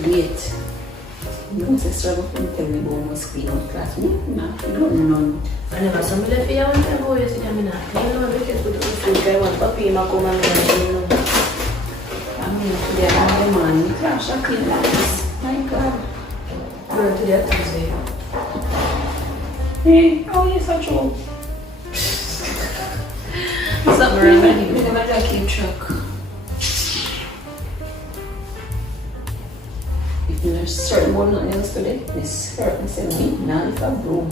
wait. You don't say struggle from tell me about my screen out class. No, you don't know. I never saw me left here one time ago, you see them in that. You know, we can put it on food, I want puppy, I come and you know. I'm here today, I have a man. Clash of clean lights. My God. Girl, today Thursday. Hey, how are you so true? Something wrong with you. We never keep track. If there's certain one not else today, this certain saying, now if I blow.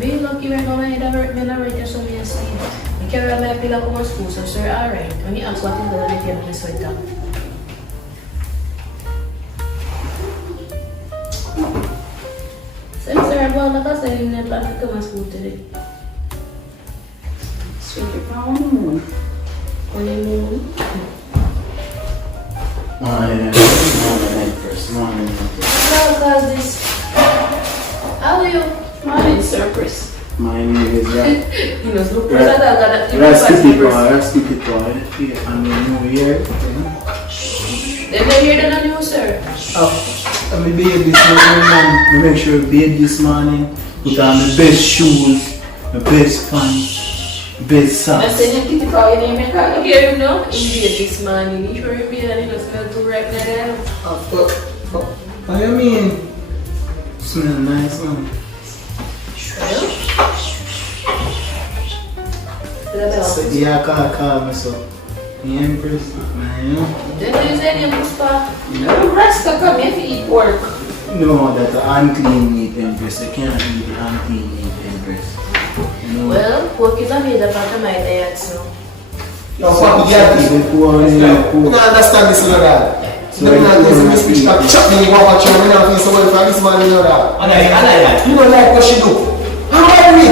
Be lucky we're going to work, we're not right so we sleep. You can't remember my pillow come to school, so sir, alright. When you ask what is the other day, I'm sweater. So sir, well, like I said, you didn't plan to come to school today. So you're on the moon. On the moon? Morning first. Hello, cause this. How are you? Morning, Sir Chris. My name is You know, look at that. Rasty Boy. I'm new here. They've been here than you, sir. Oh, I'm a baby this morning, man. I make sure I bathe this morning. Put on my best shoes, my best pants, best socks. I said you keep calling your name and call Hear him now? He did this man. He sure he did and he don't smell too ripe like that. What do you mean? Smell nice, man. So, yeah, call me so. The Empress, man, you know? Then you say the Muspa. No, Rasta come here to eat pork. No, that's an unclean meat, Empress. You can't eat the unclean meat, Empress. No. Well, pork is a major part of my diet, so. No, fuck the guy. You don't understand this, you know that. So you don't listen to me speech that chop me, walk out, you know, so well for this man, you know that. You don't like what she do. How about me?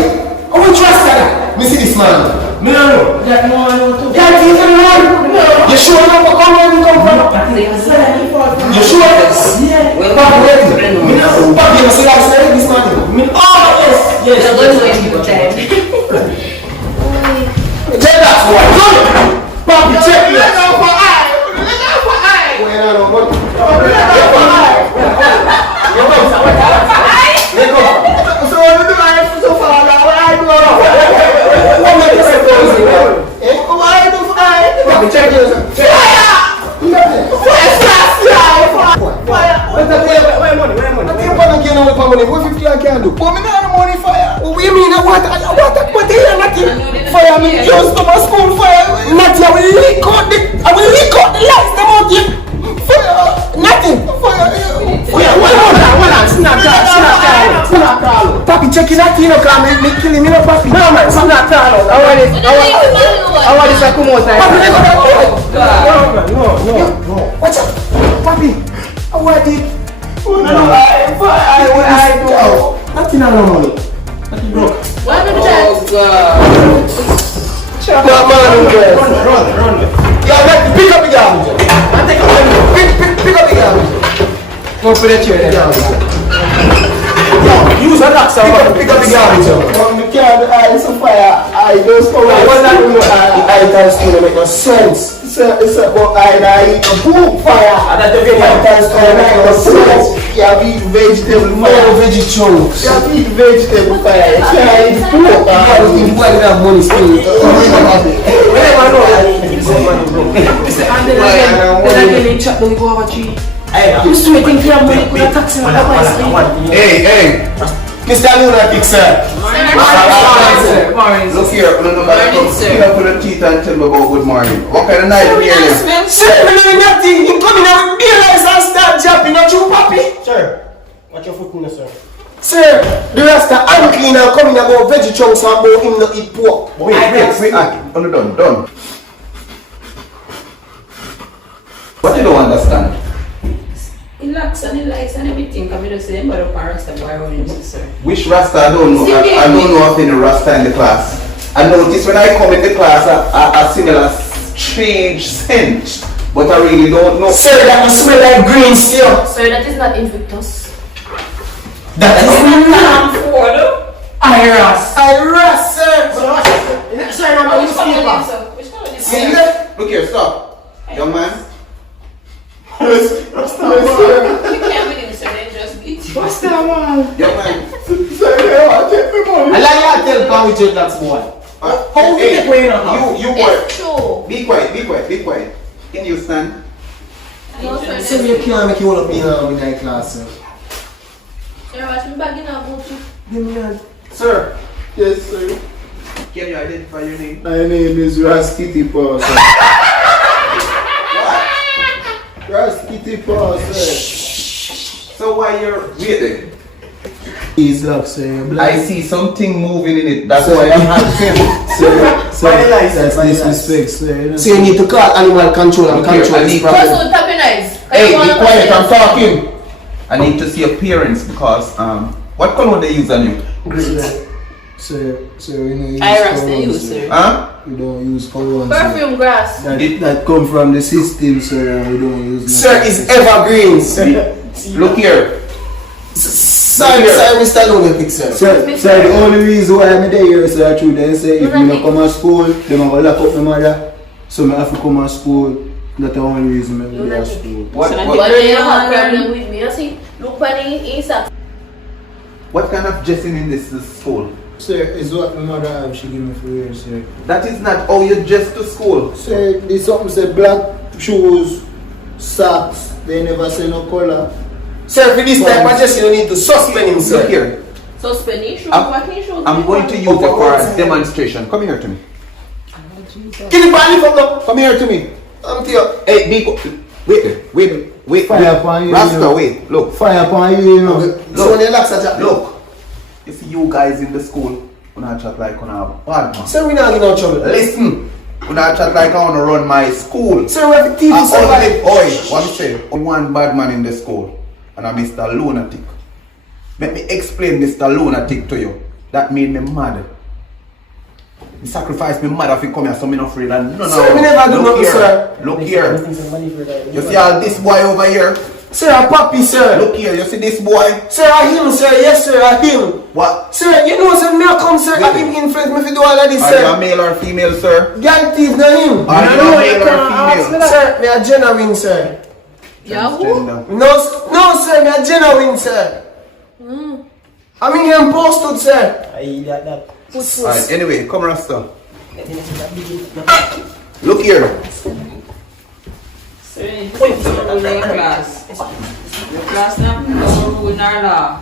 I will trust her. Me see this man. Me no know. That no one know too. That is the man. You sure you know where you come from? You sure? Yeah. Well, Papi, me know. Papi, you see that this man? Me yes. Yes. I'm going to waste your time. Check that boy. Papi, check it. Let go for eye. Well, I don't know. Let go for eye. Let go. So what do I do so far? What I do? What make you say for me? What I do for eye? Papi, check it. Where money? I think I'm getting all the money. What 50 I can do? But me not have money fire. What do you mean? What the hell? Nothing. Fire me. Just to my school fire. Nothing. I will leak out the lights. Them out here. Fire. Nothing. Fire. Hold on. Snap call. Papi, check it out. You know, me killing me, no papi. No man, snap call. I want this to come out. Papi, no. Watch out. Papi, I want it. I do. Nothing on money. Nothing broke. What happened to that? Run. Yeah, pick up the garbage. Pick up the garbage. Go for the chair there. Use a lock, sir. Pick up the garbage. You can't ice a fire. I just go away. What's that? I can't still make no sense. It's about I eat a boom fire. And that's the very first time I make no sense. You eat vegetable fire. Veggie chunks. You eat vegetable fire. You can't eat pork. You can't eat that money still. Whatever I know. I'm just waiting for your money. Could I tax him? Hey. Mr. Lunatic, sir. Morning. Look here, Morning, sir. You put a teeth and tell me about good morning. What kind of night here is it? Sir, I'm doing nothing. You come in and realize and start jumping. Not you, papi. Sir, watch your foot, sir. Sir, the rest are unclean and coming about veggie chunks and about him not eat pork. Wait. Done. What you don't understand? He locks and he lights and everything. Come here to say, but a Rasta boy running this, sir. Which Rasta? I don't know. I don't know of any Rasta in the class. I notice when I come in the class, I smell a strange scent, but I really don't know. Sir, that will smell like green still. Sir, that is not Invictus. That is not Ford. Iras, sir. Sir, I'm going to Which color is it? Look here, stop. Young man. Rasta man. You can't win, sir. They just beat you. Rasta man. Yeah, man. Sir, they want to take me money. I like you tell Pam with dreadlocks boy. How we get way now? You boy. It's true. Be quiet. Can you stand? No, sir. Say you can't make you hold up in that class, sir. Sir, watch me back in a boot. Give me that. Sir. Yes, sir. Can you identify your name? My name is Raskitty Paw, sir. Raskitty Paw, sir. So why you're waiting? He's locked, sir. I see something moving in it. That's Sir, why I'm asking. That's disrespect, sir. So you need to call animal control and Look here, control I this need- problem. Also, tap your eyes. Hey, be quiet, I'm talking. I need to see appearance because what color they use on you? Sir, we don't use Iris, they cologne, use, sir. Huh? We don't use cologne, sir. Perfume grass. That come from the system, sir, and we don't use Sir, it's evergreens. Look here. Sorry, Mr. Logan pick, sir. Sir, the only reason why I'm there, sir, true, they say if me not come to school, they might lock up my mother. So I have to come to school. That's the only reason I'm there at school. What But they don't have problem with me. You see, look on the inside. what kind of dressing in this school? Sir, it's what my mother have, she give me for years, sir. That is not how you dress to school. Sir, there's something say black shoes, socks, they never say no color. Sir, for this type of dressing, you need to suspend him, Look sir. here. Suspend his shoes. I'm- What his shoes? I'm going to use it for a demonstration. Come here to me. Get the body from the... Come here to me. I'm to you. Hey, wait. Fire upon you, Rasta, you know. wait. Look. Fire upon you, you know. So when you relax, I just... Look. You see you guys in the school, when I chat like on a bad man. Sir, we not get no trouble. Listen. When I chat like I want to run my school. Sir, we have a TV, sir. Oi, what me say? Only one bad man in the school, and I'm Mr. Lunatic. Let me explain Mr. Lunatic to you. That made me mad. He sacrificed me mad if he come here, so me not afraid. And no, Sir, we never do nothing, here. sir. Look here. You see all this boy over here? Sir, a puppy, sir. Look here. You see this boy? Sir, I him, sir. Yes, sir, I him. What? Sir, you know, sir, me I come, sir. I him influence me to do all of this, Are you a sir. male or female, sir? Gang thief, not him. Are you a male or female? Sir, me a genuine, sir. Yahoo. Transgender. No, sir, me a genuine, sir. I'm in here posted, sir. Alright, anyway, come Rasta. Look here. Sir, you put some rule in your class. Your class now no rule nor law.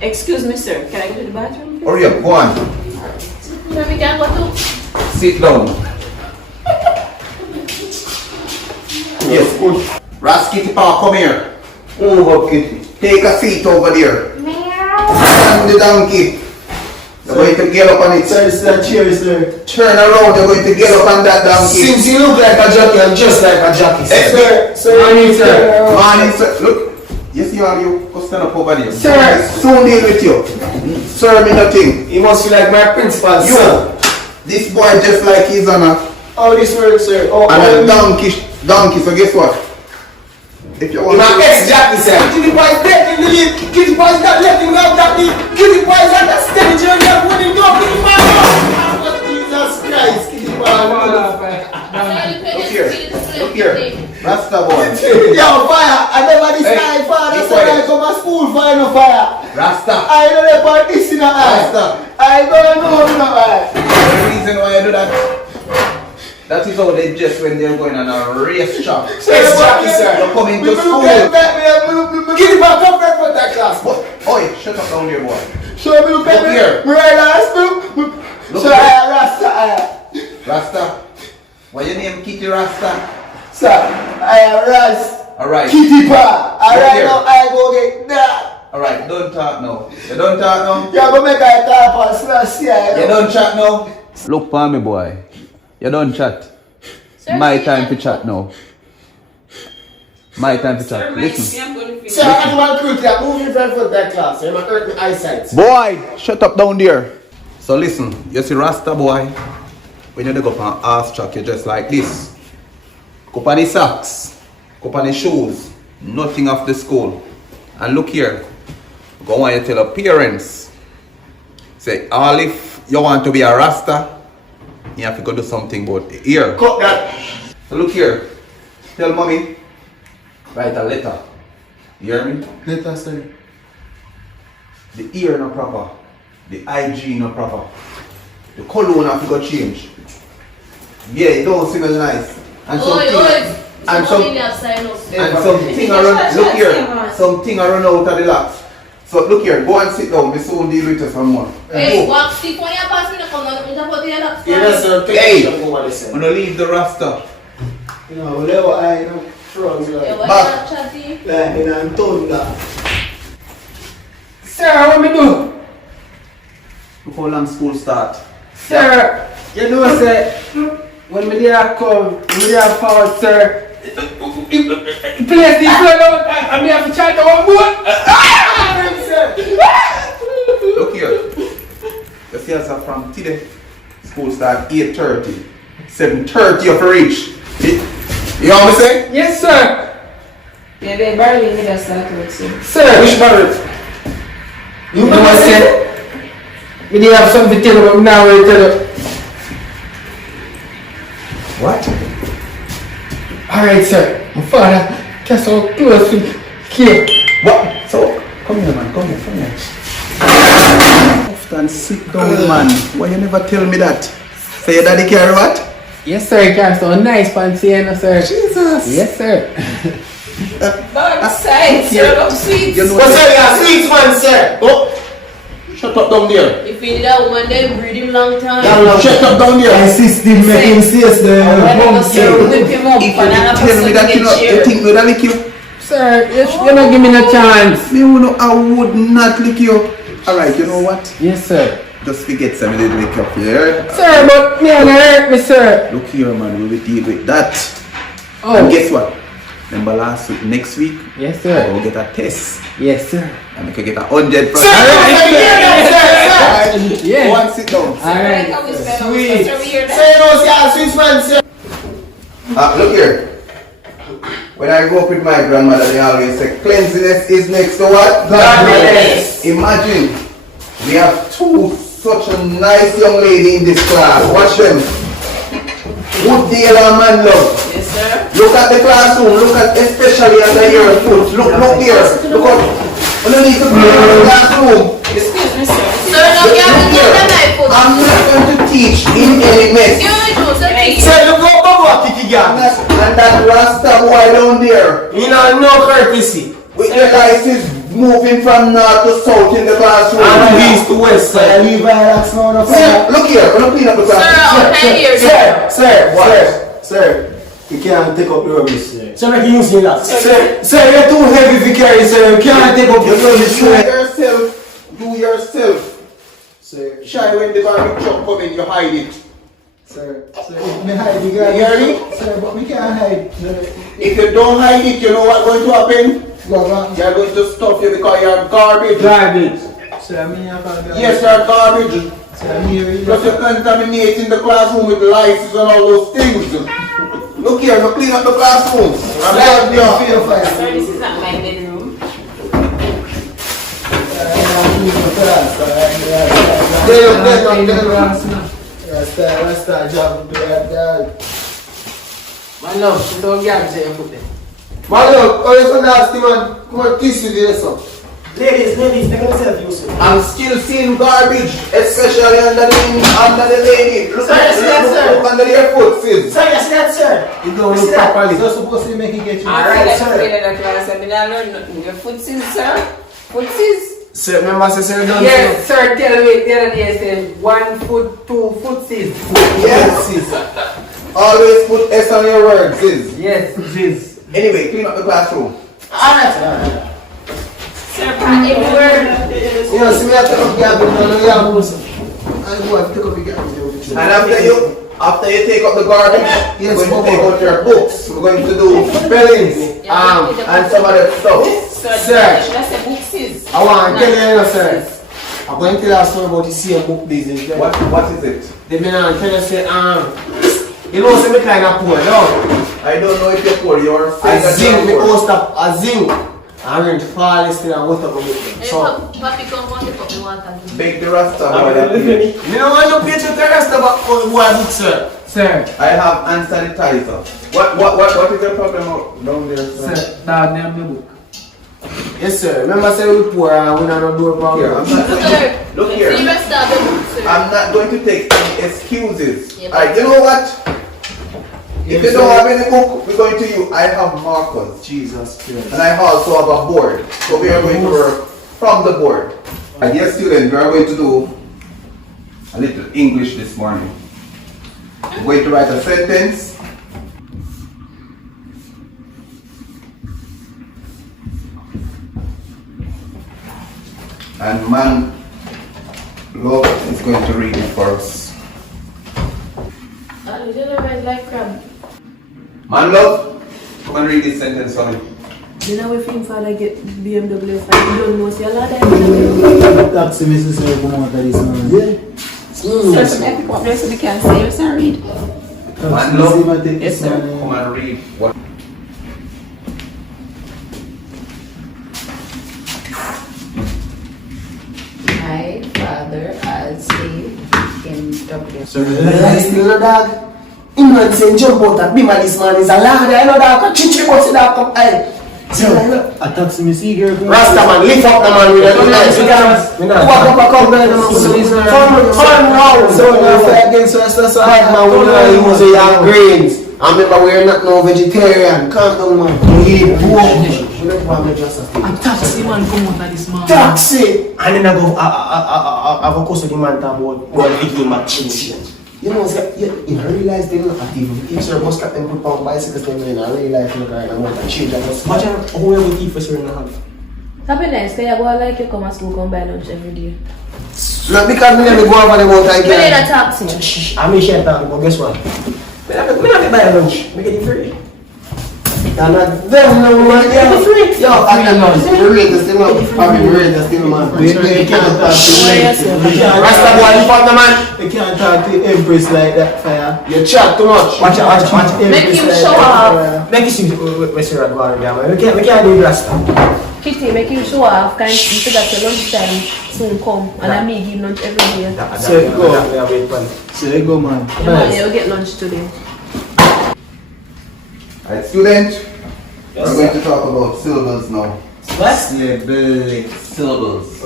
Excuse me, sir. Can I go to the bathroom? Hurry up, go on. Sir, we can go to. Sit down. Yes, push. Raskitty Pa, come here. Over, Kitty. Take a seat over there. And the donkey. You're going to get up on it. Sir, it's that chair, sir. Turn around, you're going to get up on that donkey. Since you look like a jockey, I'm just like a jockey, sir. Morning, sir. Morning, sir. Look. You see all you go stand up over there. Sir. Soon deal with you. Sir, me nothing. He must feel like my principal, You. sir. This boy just like he's on a How this works, sir? and a donkey, so guess what? If you want My ex-jockey, sir. Kitty boy's taking the lead. Kitty boy's not letting go of that lead. Kitty boy's not a steady journey of winning. Go, Kitty boy. Jesus Christ, Kitty Boy. Look here. Rasta boy. Yo, fire! I never decide Hey, fire. be That's why I quiet. come to school, fire no fire. Rasta. I don't know about this in the eye. Rasta. I don't know in the eye. The reason why I do that, that is how they just when they're going on a race track. Ex-jockey, sir. You're coming to We look school. at that, Kitty boy, come back for that class. What? Oi, shut up down there, boy. show me look at Look me. here. Me right last Look so here. I Rasta I. Rasta. Why your name Kitty Rasta? Sir, I am Ras. Alright. Kitty Pa. Look Alright here. now I go get that. Alright, don't talk now. You don't talk now? You go make I talk and smash here. You don't chat now? Look for me, boy. You don't chat. Sir, My see, time to chat now. My time to Sir, chat. my Listen. I'm going to finish. Sir, animal cruelty. I'm moving from that class. I'm going to hurt my eyesight. Boy, shut up down there. So listen, you see Rasta boy, when you go up an ass track, you're just like this. Go up on the socks, go up on the shoes, nothing off the school. And look here, go on you tell your parents, say, all if you want to be a Rasta, you have to go do something about the ear. Cut that. So look here, Tell mommy. Write a letter. You hear me? Letter, sir. The ear not proper. The IG not proper. The cologne have to go change. Yeah, it don't smell nice. And something around, look here, something around out of the locks. So look here, go and sit down, we soon deal with you some more. Hey, walk stick when you pass me, come down, you put your locks. Hey, I'm gonna leave the rasta. You know, whatever I know, frogs like. Back. Like in a thunder. Sir, what me do? Look how long school start. Sir, you know, sir, when me there come, me there forward, sir. Place this one out, and me have to try to one more. Look here. The sales are from today. School start 8:30. 7:30 of reach. You know what I'm saying? Yes, sir. Yeah, they barely need us start with you. Sir, which barrel? You know what I said? Me dey have something to tell you, but me now will tell you. What? Alright, sir. My father gets so close to here. What? So, come here, man. Come here. Often sit down, man. Why you never tell me that? Say your daddy carry what? Yes, sir. It can so nice, fancy, you know, sir. Jesus. Yes, sir. But side, sir, of sweets. You know What's that? Sweet man, sir. Oh, shut up down there. If you need a woman, then breed him long time. Shut up down My there. sister making serious the Whip him up, If you banana tell me that you think me that lick you, Sir, you don't give me no chance. me know I would not lick you. Alright, you know what? Yes, sir. Just forget some little lick up here. Sir, but me and hurt me, sir. Look here, man. We will deal with that. Oh. And guess what? Remember last week, next week, Yes, I sir. will get a test. Yes, sir. And we can get a 100%. Yes. Go and sit down. Alright. Sweet. Look here. When I grew up with my grandmother, they always say cleanliness is next to what? Godliness. Imagine, we have such a nice young lady in this class. Watch them. HOODDALE and man love. Yes, sir. Look at the classroom. Look at especially under your foot. Look here. Look up. Underneath the classroom. Excuse me, sir. Sir, no, you have to get the knife out. I'm not going to teach in any mess. You know, sir, Sir, look how Baba Kiki got. And that Rasta boy down there. You know, no courtesy. With the lights is moving from north to south in the classroom. And east to west I side. leave that's not enough. Sir, look here, I'm gonna clean up the classroom. okay, here. Sir, you can't take up the rubbish, sir. Sir, make you use that. Sir, you're too heavy to carry, sir. You can't take up the rubbish, sir. Do yourself. Sir, Shy when the garbage truck come in, you hide it. sir, me hide the garbage. You hear me? Sir, but we can't hide. If you don't hide it, you know what's going to happen? Go on. They're going to stop you because you're garbage. Garbage. Sir, I mean, I can't do Yes, you're garbage. Sir, I mean, Plus you're contaminating the classroom with lice and all those things. Look here, you clean up the classroom. I'm glad you feel fine. Sir, this is not my bedroom. Let's start job to that. My love, she don't get it, you put it. Man, look, oh, you're so nasty, man. Come on, kiss you there, son. Ladies, take yourself, you sir. I'm still seeing garbage, especially under the lady. Look look under your foot, sis. Sir, you see that, sir? You don't look properly. So supposed to make it get you. Alright, let's sir. play the class. I mean, I learned nothing. Your footsies, sir. Footsies. Sir, remember, sir, don't Yes, sir, tell me the other day, say 1 foot, 2 foot, sis. Yes, sis. Always put S on your words, sis. Yes, sis. Anyway, clean up the classroom. Alright. Sir, pan everywhere. You know, see me have to take up garbage, man. You have to I go and take up the garbage. And after you take up the garbage, Yes, we're going to Papa. take out your books. We're going to do spellings and some other stuff. Sir, should I say booksies? I want to tell you, sir. I'm going to tell you a story about the same book business. What is it? The man tell you, say, you know, say me kind of poor, no? I don't know if you're poor. You're saying I that zinc, me you're poor. post up a zinc. I rent fall this thing and what up with them. Hey, So, papi, come on, pick up the water. Bake the Rasta boy that page. you know what you pay to the rest of what book, sir? Sir. I have hand sanitizer. What is your problem down there, sir? Sir, dog name the book. Yes, sir. Remember, say we poor and we don't do a Here, problem. look here. I'm not going to take any excuses. Yeah, Alright, you know what? If you don't have any book, we're going to use. I have markers. Jesus Christ. And I also have a board. So we are going to work from the board. And dear students, we are going to do a little English this morning. I'm going to write a sentence. And man love is going to read it for us. You don't write like crab. Man love, come and read this sentence for me. You know if him father get BMW 5, you don't know see a lot of them. Taxi Mrs. Sir, come out of this man. Yeah. Sir, some epic what rest of the can say, yes, and read. Man love, Yes, sir. come and read what. My father has a BMW. Sir, still no dog. Him man saying jump out and bima this man is a lad. I know dog. Chichi bossy dog come. Aye. Sir, A taxi Mrs. Girl, come Rasta man, lift up the man with a nice. We can't walk up a come there. Fun round. So now fight against Rasta side man. We know he was a young greens. I remember we're not no vegetarian. Calm down man. We don't want to just A taxi man come out of this man. taxi. And then I go cause the man talk about one video machine. You know, you realize they don't have even if sir must cut them put on bicycles then in real life look like I want to change that. Watch out who will keep for sure in the house. Happy nice, cause you go like you come to school, come buy lunch every day. Not because me never go over the mountain Me need a again. taxi. Shh, I may share that, but guess what? Me have to buy lunch. Me get it free. And them no man, yeah, free. Yo, the rate is still up. I mean, the rate is still man. They can't talk to Rasta boy, you fuck the man. They can't talk to Empress like that, fire. You chat too much. Watch out. Make him show off. Make you see Mr. Radwan, man. We can't do Rasta. Kitty, make him show off. Can't you figure that your lunchtime soon come and I make him lunch every day. So they go, man. You'll get lunch today. Alright, student, we're going to talk about syllables now. What? Syllables. Syllables.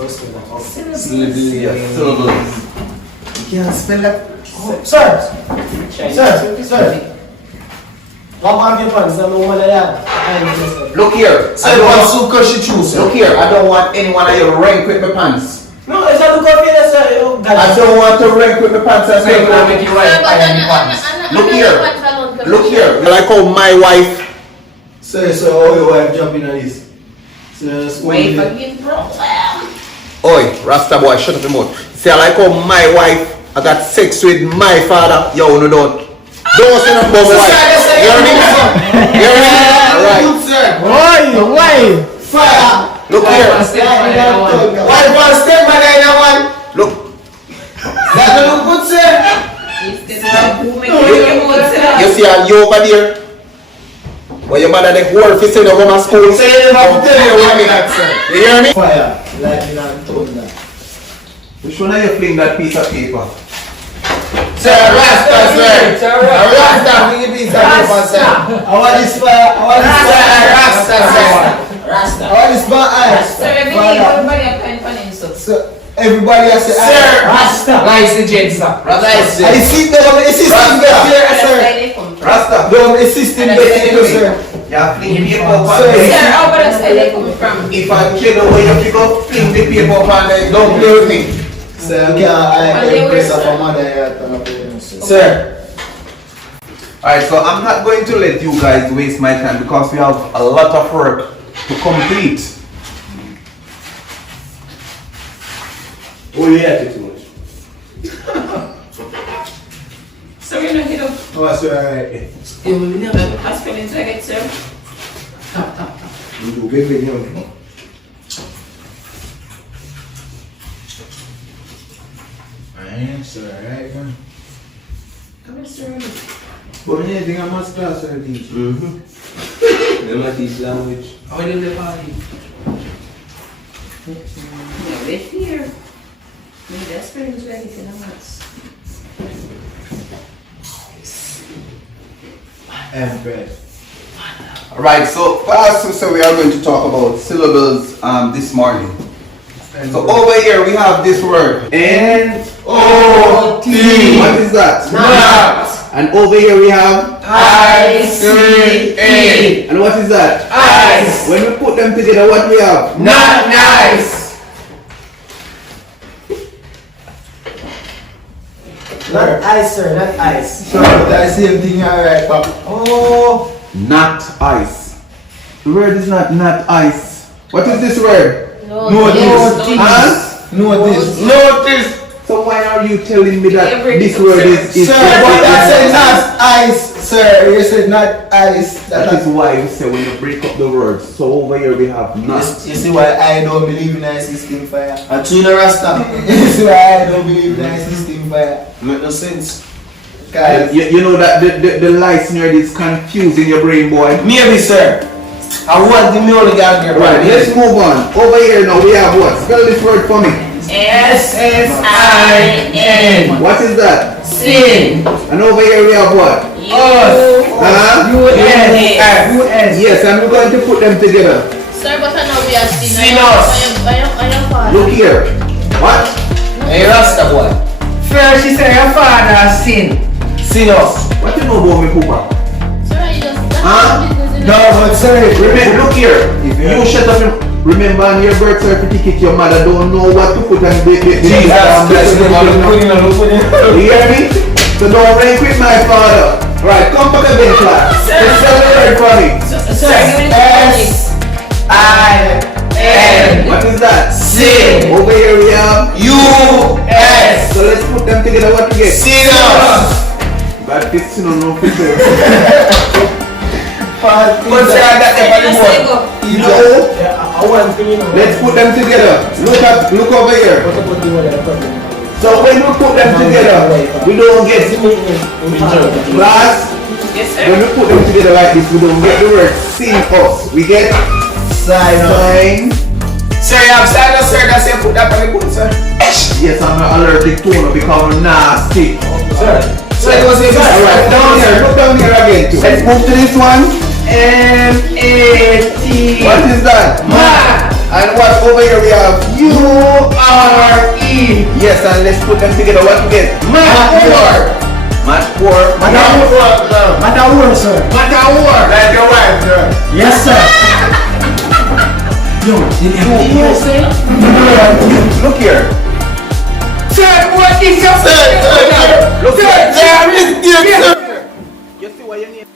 Yeah, syllables. You can't spell that. Sir. What have your pants? I'm over there. Look here. Sir, one sucker she choose. Look here, I don't want anyone of you rank with my pants. No, it's not the coffee, sir. I don't want to rank with my pants as well. make you right pants. Look here. Look here. You like how my wife. So how your wife jumping on this? So Wait for getting problem. Oi, Rasta boy, shut up your mouth. See, I like how my wife, I got sex with my father. Yo, no, don't. Don't say nothing about my wife. You hear me? You hear me? Alright. Why? Fire. Look here. Why you want to step by the one? Look. That look good, sir. You see, you over there. When your mother the whole fi say you go to school. So you have to tell you what me that, sir. You hear me? Fire. Like that, told that. Which one are you fling that piece of paper? Sir, Rasta, sir. Rasta, bring a piece of paper, sir. I want this fire. I want this fire. Rasta, sir. I want this fire. Sir, every day everybody have pen for him, so. So everybody has to Sir, Rasta. Nice to jet, sir. Nice. I see the assistant get here, sir. Rasta. The assistant get here, sir. Yeah, fling paper up Sir, on Sir, there. how about us they coming from? If I kill the way you pick up, fling the paper up on there. Don't play with me. Sir, I impress of a mother here. Sir. Alright, so I'm not going to let you guys waste my time because we have a lot of work to complete. Oh, you had too much. So we're not hit up. Oh, sir, alright. You will never pass feelings like it, sir. You do big video. Alright, sir, alright, man. Come here, sir. But anything I must class or teach? Them a teach language. How do they party? Yeah, wait here. Maybe that's feelings like it in a month. Empress. Alright, so first so we are going to talk about syllables this morning. So over here we have this word N-O-T. What is that? Not. And over here we have I-C-E. and what is that? Ice. When we put them together, what we have? Not nice. Not ice, sir, not ice. So that's the same thing, alright, Papa. Oh, Not ice. The word is not ice. What is this word? Notice. Huh? Notice. Notice. So why are you telling me that Every this word is Sir, but I said not ice, sir. You said not ice. That is why we say when you break up the words. So over here we have not. You see why I don't believe in ice system fire. A tuna rasta. You see why I don't believe in ice system fire. Make no sense. Guys, You know that the lights near is confusing your brain, boy. Maybe, sir. I want the only guy here. Right, let's move on. Over here now we have what? Spell this word for me. S-S-I-N. What is that? Sin. And over here we have what? Huh? U-S. Yes, and we're going to put them together. Sir, but I know we are sin. Sinners. I am father. Look here. What? Hey, Rasta boy. first she said her father sin. Sinners. What you know about me, Poopa? Sir, you just Huh? no, but sorry. Remember, look here. You shut up. Remember on your birth certificate, your mother don't know what to put on the Jesus Christ. You hear me? So don't rank with my father. Right, come back again, class. Let's spell the word for me. S-I-N. What is that? Sin. Over here we have U-S. So let's put them together. What we get? Sinners. But this you don't know for sure. But sir, I got them on the board. No. I want to, you know. Let's put them together. Look over here. So when we put them together, we don't get class. Yes, sir. When we put them together like this, we don't get the word sing us. We get sign. Sir, you have silence, sir. That's it. Put that on the board, sir. Yes, I'm allergic to it because I'm nasty. Sir. So it was a Alright, down here. Look down here again too. Let's move to this one. M-A-T. What is that? Ma. And what over here we have U-R-E. Yes, and let's put them together. What we get? Matawar. Matawar. Matawar, sir. Matawar. Like your wife, sir. Yes, sir. Yo, did you say? Look here. Sir, what is your Sir, Look here. sir, sir. You see what you need?